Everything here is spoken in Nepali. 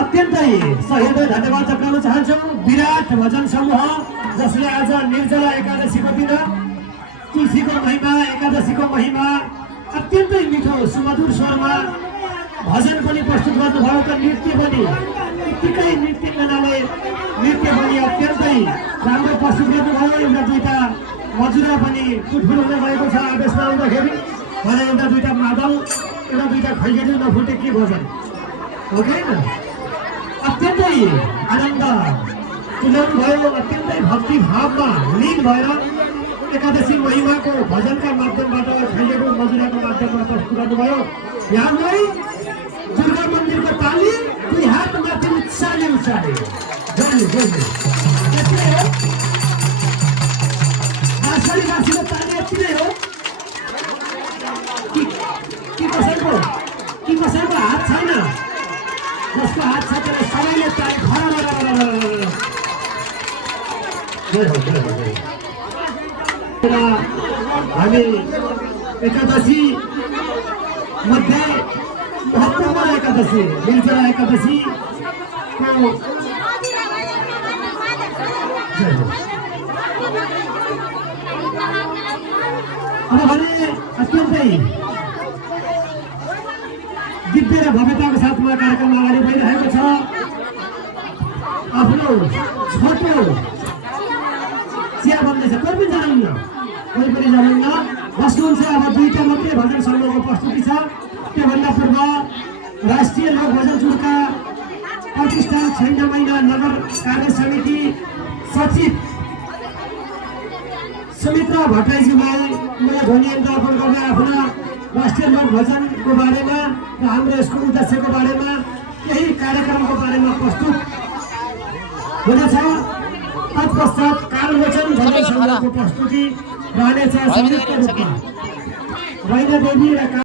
अत्यन्तै सहृदय धन्यवाद चक्राउन चाहन्छौँ विराट भजन समूह जसले आज निर्जला एकादशीको दिन तुलसीको महिमा एकादशीको महिमा अत्यन्तै मिठो सुमधुर स्वरमा भजन पनि प्रस्तुत गर्नुभयो त नृत्य पनि यत्तिकै नृत्यकलाले नृत्य पनि अत्यन्तै राम्रो प्रस्तुत गर्नुभयो। एउटा दुईटा मजुरा पनि कुटफुट हुँदै गएको छ आवेशमा आउँदाखेरि भने एउटा दुईटा मादल एउटा दुईटा खैगेरी नफुटे के भजन हो कि अत्यन्तै आनन्द तुल्याउनु भयो। अत्यन्तै भक्ति भावमा लीन भएर एकादशी महिमाको भजनका माध्यमबाट खैगेरी मजुराको माध्यमबाट प्रस्तुत गर्नुभयो। यहाँलाई दुर्गा मन्दिरको ताली दुई हात माथि उचाले उचाले जय जय यति नै हो। दार्शनिकवासीको ताली यति नै हो कि कसैको हात छैन। जसको हात छ त्यसले सबैले ताली खडा हामी एकादशी मध्ये महत्त्वपूर्ण एकादशी निर्जला एकादशी अब भने अत्यन्तै दिव्य र भव्यताको साथमा कार्यक्रम अगाडि बढिरहेको छ। आफ्नो छोटो चिया बन्दैछ कोही पनि जानुहुन्न बस्नुहुन्छ। अब दुईटा मात्रै भजन समूहको प्रस्तुति छ। त्योभन्दा पूर्व राष्ट्रिय लोक भजन चुडका प्रतिष्ठान 6 महिना नगर कार्य समिति सचिव सुमित्रा भट्टराईज्यूलाई मैले धन्यवाद अर्पण गर्ने आफ्ना राष्ट्रिय लोक भजनको बारेमा र हाम्रो यसको उद्देश्यको बारेमा केही कार्यक्रमको बारेमा प्रस्तुत हुनेछ। तत्पश्चात कालवचन भजन समूहको प्रस्तुति रहनेछ। संयुक्त रूपमा रैना देवी र